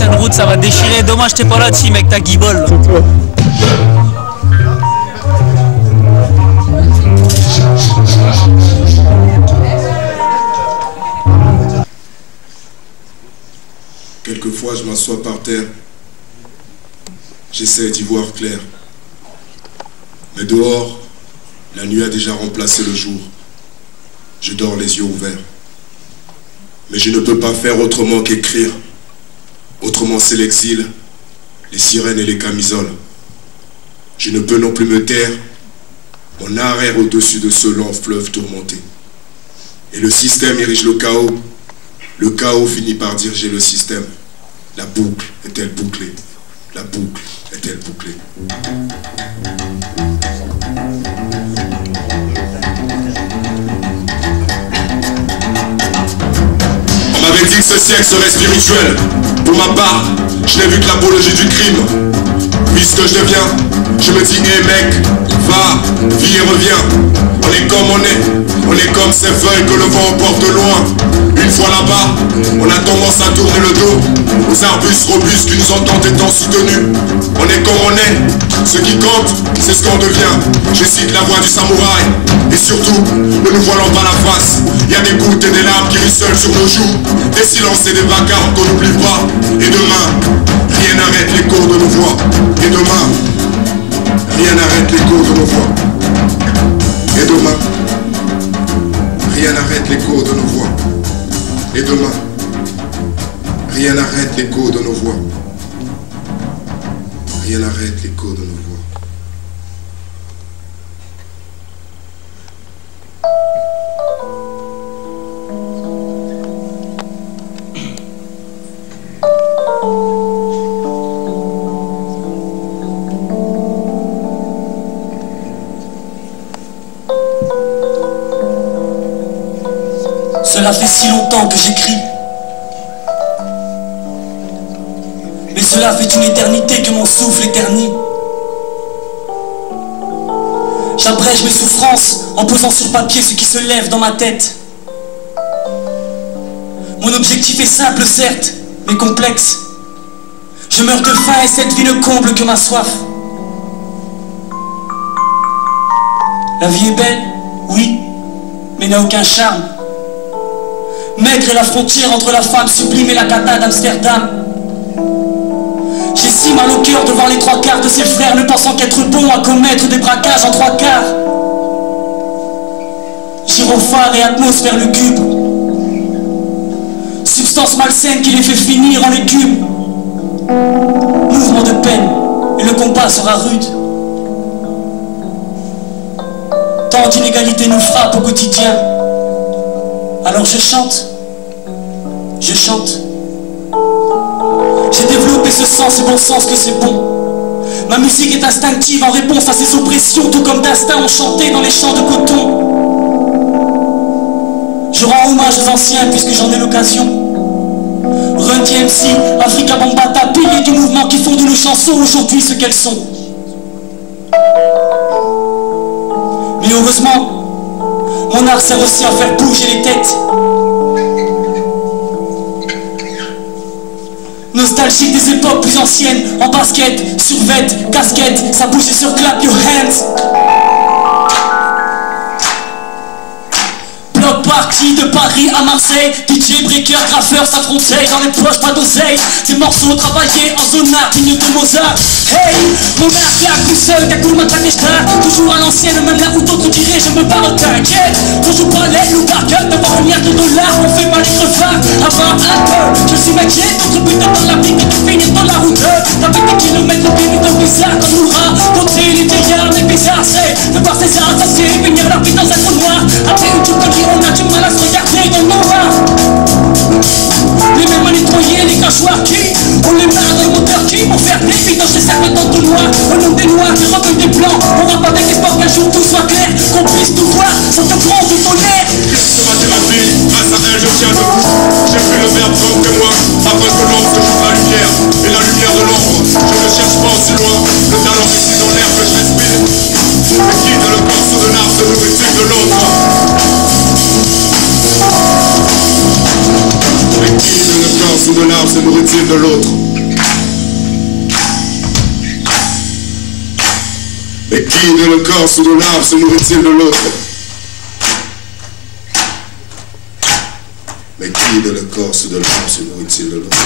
l'ancienne route, ça va déchirer. Dommage, t'es pas là, Tim, avec ta guibole. C'est toi. Quelquefois, je m'assois par terre. J'essaie d'y voir clair. Mais dehors, la nuit a déjà remplacé le jour. Je dors les yeux ouverts. Mais je ne peux pas faire autrement qu'écrire. Autrement, c'est l'exil, les sirènes et les camisoles. Je ne peux non plus me taire. Mon art erre au-dessus de ce lent fleuve tourmenté. Et le système érige le chaos. Le chaos finit par diriger le système. La boucle est-elle bouclée? La boucle est-elle bouclée? On m'avait dit que ce siècle serait spirituel. Pour ma part, je n'ai vu que l'apologie du crime. Puisque je deviens, je me dis, hé mec, va, vis et reviens. On est comme on est comme ces feuilles que le vent emporte loin. Une fois là-bas, on a tendance à tourner le dos aux arbustes robustes qui nous ont tant et tant soutenus. On est comme on est, ce qui compte, c'est ce qu'on devient. Je cite la voix du samouraï, et surtout, ne nous voilons pas la face. Il y a des gouttes et des larmes qui ruissellent sur nos joues, des silences et des vacarmes qu'on n'oublie pas. Et demain, rien n'arrête l'écho de nos voix. Et demain, rien n'arrête l'écho de nos voix. Et demain, rien n'arrête l'écho de nos voix. Et demain, rien n'arrête l'écho de nos voix. Rien n'arrête l'écho de nos voix. Cela fait si longtemps que j'écris. Mais cela fait une éternité que mon souffle éternit. J'abrège mes souffrances en posant sur papier ce qui se lève dans ma tête. Mon objectif est simple certes, mais complexe. Je meurs de faim et cette vie ne comble que ma soif. La vie est belle, oui, mais n'a aucun charme. Maigre est la frontière entre la femme sublime et la cata d'Amsterdam. J'ai si mal au cœur de voir les trois quarts de ses frères ne pensant qu'être bon à commettre des braquages en trois quarts. Gyrophare et atmosphère lugubre, substance malsaine qui les fait finir en légumes. Mouvement de peine et le combat sera rude. Tant d'inégalités nous frappent au quotidien. Alors je chante. Je chante. J'ai développé ce sens et bon sens que c'est bon. Ma musique est instinctive en réponse à ces oppressions, tout comme d'instinct ont chanté dans les champs de coton. Je rends hommage aux anciens puisque j'en ai l'occasion. Run DMC, Africa Bambaataa, piliers du mouvement qui font de nos chansons aujourd'hui ce qu'elles sont. Mais heureusement, mon art sert aussi à faire bouger les têtes. Nostalgique des époques plus anciennes, en basket, survêt, casquette, ça bougeait sur clap your hands. Bloc party de Paris à Marseille, DJ, breaker, graffeur s'affrontaient dans les poches, pas d'oseille. Ces morceaux travaillés en zone art, digne de Mozart. Hey, mon art claque tout seul, Kakoul Matakeshtar. Toujours à l'ancienne, même là où d'autres diraient je me barre, t'inquiète. On joue pas l'aile ou bargueule, devant un milliard de dollars, on fait pas les crevards. Avant un peu, je suis maquillé, d'autres buts dans la vie, que tu finis dans la route. Avec des kilomètres de billes de bizarre, comme nous rat. Côté les vieillards, les bizarres, c'est de voir ces associés, venir leur vie dans un trou noir. Après une chouperie, on a du mal à se regarder dans le noir. Les mêmes à nettoyer, les crachoirs qui on les marre dans le moteur qui vont faire des vies dans ces cercles dans tout noir. Au nom des noirs qui recueillent des blancs, on rappe avec espoir qu'un jour tout soit clair, qu'on puisse tout voir sans te prendre du tonnerre. Ce matin ma fille, grâce à elle je tiens debout. J'ai pris le verbe comme témoin, après que l'ombre se joue la lumière. Et la lumière de l'ombre, je ne cherche pas aussi loin. Le talent ici dans l'air que je respire. Mais qui dans le corps sous de l'arbre se nourrit-il de l'autre? Mais qui dans le corps sous de l'arbre se nourrit-il de l'autre? Mais qui de le corps sous de l'arbre se nourrit-il de l'autre? Mais qui de le corps sous de l'arbre se nourrit-il de l'autre?